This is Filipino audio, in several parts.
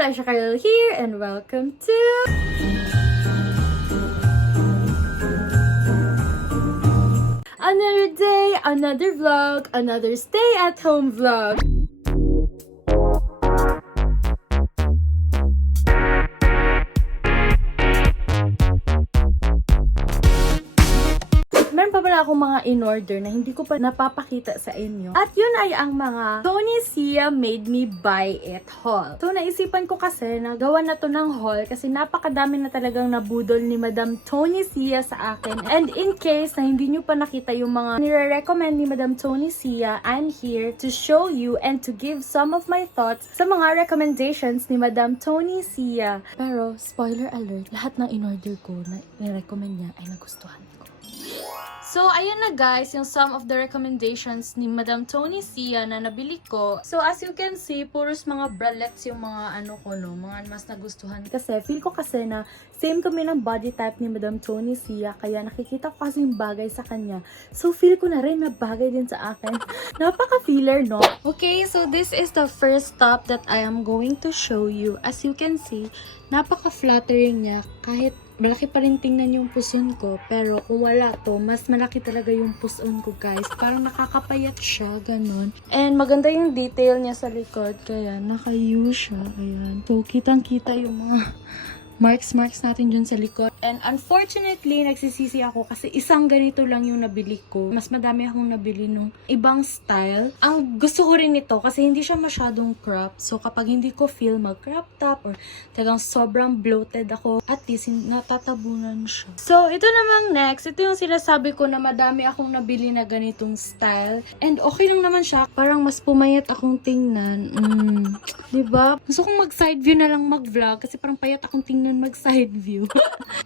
Elisha Kyle here, and welcome to another day, another vlog, another stay-at-home vlog. Meron pa pala akong mga in-order na hindi ko pa napapakita sa inyo. At yun ay ang mga Tony Sia Made Me Buy It haul. So naisipan ko kasi na gawa na to ng haul kasi napakadami na talagang nabudol ni Madam Tony Sia sa akin. And in case na hindi nyo pa nakita yung mga nire-recommend ni Madam Tony Sia, I'm here to show you and to give some of my thoughts sa mga recommendations ni Madam Tony Sia. Pero spoiler alert, lahat ng in-order ko na i-recommend niya ay nagustuhan ko. So, ayun na guys, yung some of the recommendations ni Madam Tony Sia na nabili ko. So, as you can see, puros mga bralettes yung mga mga mas nagustuhan. Kasi, feel ko kasi na same kami ng body type ni Madam Tony Sia, kaya nakikita ko kasi yung bagay sa kanya. So, feel ko na rin na bagay din sa akin. Napaka-feeler, no? Okay, so this is the first top that I am going to show you. As you can see, napaka-flattering niya kahit malaki pa rin tingnan yung puson ko, pero kung wala to, mas malaki talaga yung puson ko, guys. Parang nakakapayat siya, ganun. And maganda yung detail niya sa likod, kaya naka-U siya, ayan. So, kitang-kita yung mga marks natin dyan sa likod. And unfortunately, nagsisisi ako kasi isang ganito lang yung nabili ko. Mas madami akong nabili nung ibang style. Ang gusto ko rin ito kasi hindi siya masyadong crop. So, kapag hindi ko feel mag-crop top or talagang sobrang bloated ako, at least natatabunan siya. So, ito namang next. Ito yung sinasabi ko na madami akong nabili na ganitong style. And okay lang naman siya. Parang mas pumayat akong tingnan. Diba? Gusto kong mag-side view na lang mag-vlog kasi parang payat akong tingnan mag-side view.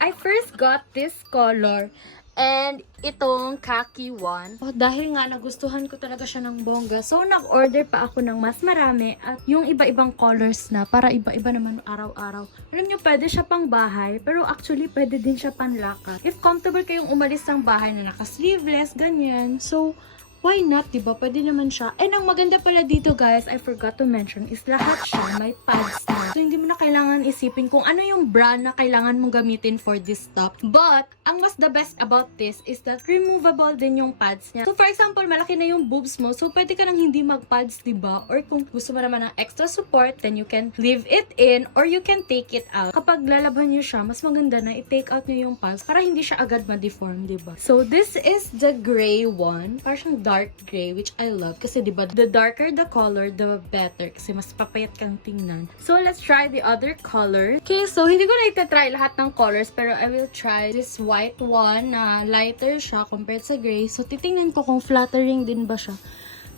I first got this color and itong khaki one. Dahil nga nagustuhan ko talaga siya ng bongga. So, nag-order pa ako ng mas marami at yung iba-ibang colors na para iba-iba naman araw-araw. Alam nyo, pwede siya pang bahay pero actually pwede din siya panlakat. If comfortable kayong umalis ng bahay na naka-sleeveless, ganyan. So, why not, diba? Pwede naman siya. And ang maganda pala dito, guys, I forgot to mention, is lahat siya may pads na. So, hindi mo na kailangan isipin kung ano yung brand na kailangan mong gamitin for this top. But, ang mas the best about this is that removable din yung pads niya. So, for example, malaki na yung boobs mo. So, pwede ka nang hindi mag-pads, diba? Or kung gusto mo naman ng extra support, then you can leave it in or you can take it out. Kapag lalabhan nyo siya, mas maganda na i-take out nyo yung pads para hindi siya agad ma-deform, diba? So, this is the gray one. Parang dark gray, which I love. Kasi diba, the darker the color, the better. Kasi mas papayat kang tingnan. So, let's try the other color. Okay, so hindi ko na itatry lahat ng colors, pero I will try this white one na lighter siya compared sa gray. So, titingnan ko kung flattering din ba siya.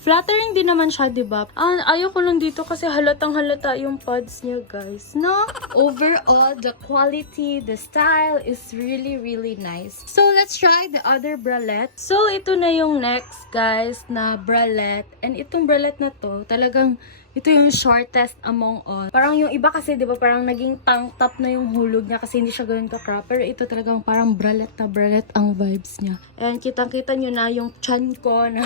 Flattering din naman siya, diba? Ayaw ko lang dito kasi halatang halata yung pads niya, guys. No? Overall, the quality, the style is really, really nice. So, let's try the other bralette. So, ito na yung next, guys, na bralette. And itong bralette na to, talagang ito yung shortest among all. Parang yung iba kasi, di ba, parang naging tank top na yung hulog niya kasi hindi siya ganun ka-crop. Pero ito talagang parang bralette na bralette ang vibes niya. And kitang-kita nyo na yung chan ko na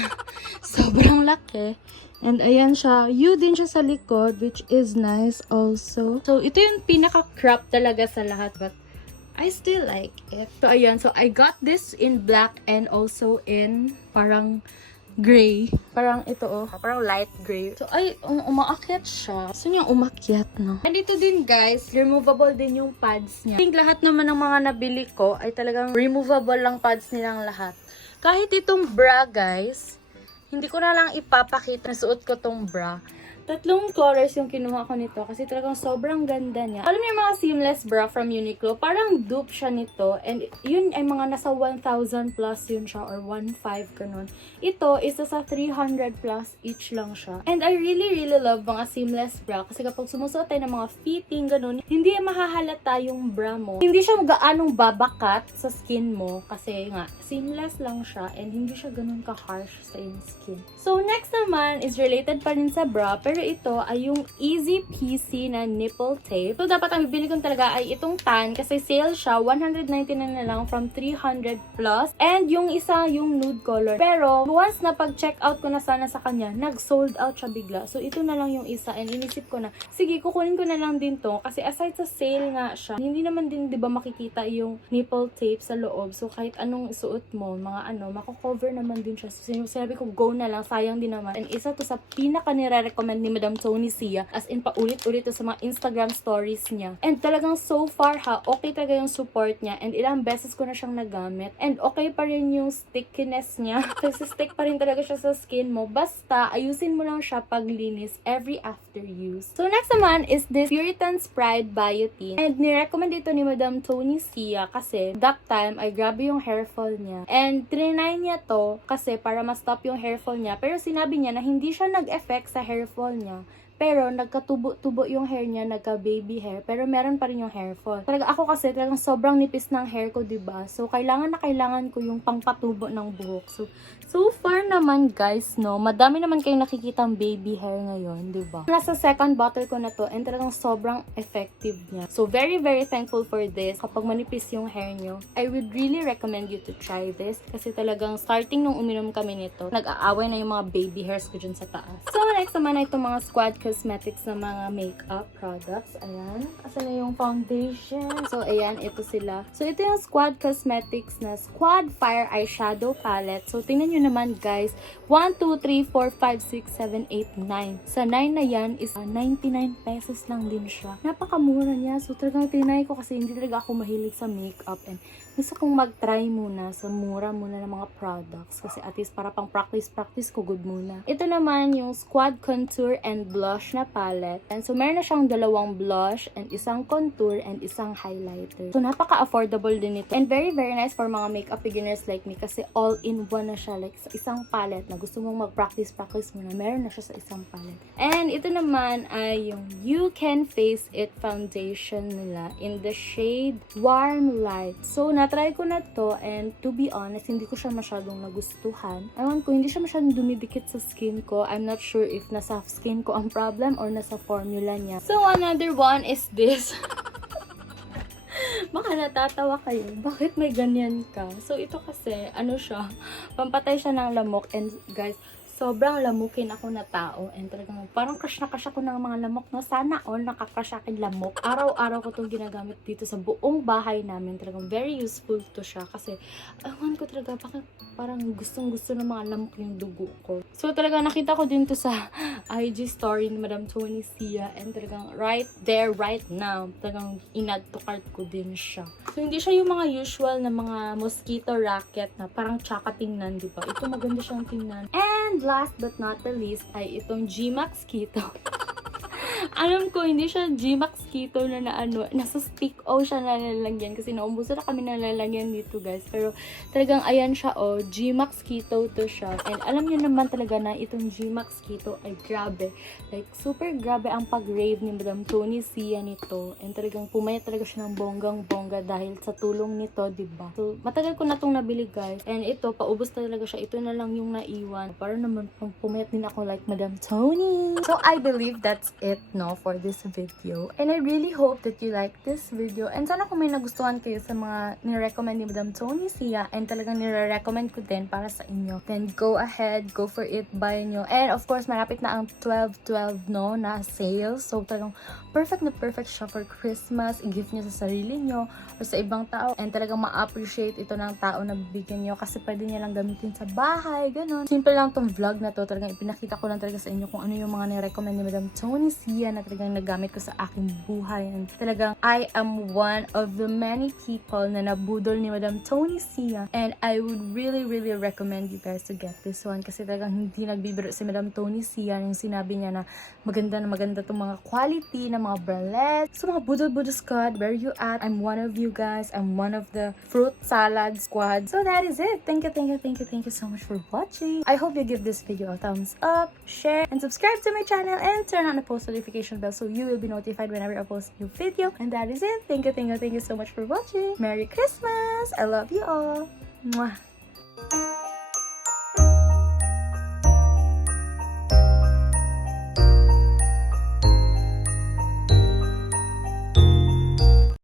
sobrang laki. And ayan siya. U din siya sa likod, which is nice also. So, ito yung pinaka-crop talaga sa lahat. But I still like it. So, ayan. So, I got this in black and also in parang gray. Parang ito, parang light gray. So, ay, umaakyat siya. So, yung umakyat, no? And ito din, guys, removable din yung pads niya. I think lahat naman ng mga nabili ko ay talagang removable lang pads nilang lahat. Kahit itong bra, guys, hindi ko na lang ipapakita na suot ko tong bra. Tatlong colors yung kinuha ko nito kasi talagang sobrang ganda niya. Alam niyo yung mga seamless bra from Uniqlo, parang dupe siya nito. And yun ay mga nasa 1,000 plus yun siya or 1,500 ganun. Ito, isa sa 300 plus each lang siya. And I really, really love mga seamless bra kasi kapag sumusuot tayo ng mga fitting ganun, hindi mahahalata yung bra mo. Hindi siya gaanong babakat sa skin mo kasi nga, seamless lang siya and hindi siya ganun ka-harsh sa iyong skin. So, next naman is related pa rin sa bra pero Pero ito ay yung Easy Peasy na nipple tape. So, dapat ang bibili ko talaga ay itong tan kasi sale siya. 199 na lang from 300 plus. And yung isa, yung nude color. Pero, once na pag-check out ko na sana sa kanya, nag-sold out siya bigla. So, ito na lang yung isa. And inisip ko na, sige, kukunin ko na lang din to. Kasi aside sa sale nga siya, hindi naman din, di ba, makikita yung nipple tape sa loob. So, kahit anong isuot mo, mga mako-cover naman din siya. So, sinabi ko, go na lang. Sayang din naman. And isa to sa pinaka nire-recommend ni Madam Tony Sia. As in, paulit-ulit to sa mga Instagram stories niya. And talagang so far ha, okay talaga yung support niya. And ilang beses ko na siyang nagamit. And okay pa rin yung stickiness niya. Kasi stick pa rin talaga siya sa skin mo. Basta, ayusin mo lang siya paglinis every after use. So, next naman is this Puritan's Pride Biotin. And nirecommend ito ni Madam Tony Sia kasi that time ay grabe yung hair fall niya. And trinay niya to kasi para ma-stop yung hair fall niya. Pero sinabi niya na hindi siya nag-effect sa hair fall niya. Pero nagkatubo-tubo yung hair niya, nagka-baby hair, pero meron pa rin yung hair fall. Talaga ako kasi talagang sobrang nipis ng hair ko, 'di ba? So kailangan na kailangan ko yung pangpatubo ng buhok. So far naman guys, no, madami naman kayong nakikitang baby hair ngayon, 'di ba? Nasa second bottle ko na to and talagang sobrang effective niya. So very very thankful for this. Kapag manipis yung hair nyo, I would really recommend you to try this kasi talagang starting nung uminom kami nito, nag-aaway na yung mga baby hairs ko dyan sa taas. So next naman ay itong mga Squad Cosmetics na mga makeup products. Ayan. Asan na yung foundation? So, ayan. Ito sila. So, ito yung Squad Cosmetics na Squad Fire Eyeshadow Palette. So, tingnan nyo naman, guys. 1, 2, 3, 4, 5, 6, 7, 8, 9. Sa 9 na yan is 99 pesos lang din siya. Napakamura niya. So, talagang tinay ko kasi hindi talaga ako mahilig sa makeup. And gusto kong mag-try muna sa mura muna ng mga products. Kasi at least para pang practice ko good muna. Ito naman yung Squad Contour and Blush na palette. And so, meron na siyang dalawang blush and isang contour and isang highlighter. So, napaka-affordable din ito. And very, very nice for mga makeup beginners like me kasi all-in-one na siya. Like, sa isang palette na gusto mong mag-practice muna, meron na siya sa isang palette. And ito naman ay yung You Can Face It foundation nila in the shade Warm Light. So, na-try ko na to and to be honest, hindi ko siya masyadong nagustuhan. Ewan ko, hindi siya masyadong dumidikit sa skin ko. I'm not sure if nasa skin ko ang problem or nasa formula niya. So, another one is this. Baka natatawa kayo. Bakit may ganyan ka? So, ito kasi, siya, pampatay siya ng lamok. And guys, sobrang lamukin ako na tao and talagang parang crush na crush ako ng mga lamok, no? Sana all nakakrush akin lamok. Araw-araw ko itong ginagamit dito sa buong bahay namin. Talagang very useful to siya kasi ewan ko talaga bakit parang gustong-gusto ng mga lamok yung dugo ko. So talaga nakita ko din to sa IG story ni Madam Tony Sia and talagang right there, right now, talagang in-add to cart ko din siya. So hindi siya yung mga usual na mga mosquito racket na parang tsaka tingnan, di ba? Ito maganda siyang tingnan. And last but not the least ay itong G-Max Keto. Alam ko, hindi siya G-Max Keto na nasa stick o siya nalalagyan kasi naumbuso na kami nalalagyan dito guys. Pero talagang ayan siya G-Max Keto to siya. And alam niyo naman talaga na itong G-Max Keto ay grabe. Like super grabe ang pag-rave ni Madam Tony Sia nito. And talagang pumayat talaga siya ng bonggang-bongga dahil sa tulong nito, diba? So matagal ko na itong nabili guys. And ito, paubos talaga siya. Ito na lang yung naiwan. Para naman pumayat din ako like Madam Tony. So I believe that's it, no, for this video. And I really hope that you like this video. And sana kung may nagustuhan kayo sa mga nire-recommend ni Madam Tony Sia and talagang nire-recommend ko din para sa inyo, then go ahead, go for it, buy nyo. And of course, malapit na ang 12/12, no, na sale. So talagang perfect na perfect siya for Christmas. I-gift nyo sa sarili nyo or sa ibang tao. And talagang ma-appreciate ito ng tao na bibigyan nyo kasi pwede nyo lang gamitin sa bahay, ganun. Simple lang tong vlog na to. Talagang ipinakita ko lang talaga sa inyo kung ano yung mga nire-recommend ni Madam Tony Sia na talagang nagamit ko sa aking buhay. And talagang I am one of the many people na nabudol ni Madam Tony Sia. And I would really, really recommend you guys to get this one kasi talagang hindi nagbibiro si Madam Tony Sia yung sinabi niya na maganda itong mga quality na mga bralette. So mga budol-budol squad, where you at? I'm one of you guys. I'm one of the fruit salad squad. So that is it. Thank you so much for watching. I hope you give this video a thumbs up, share, and subscribe to my channel and turn on the post notification bell so you will be notified whenever I post a new video. And that is it. Thank you so much for watching. Merry Christmas! I love you all. Mwah!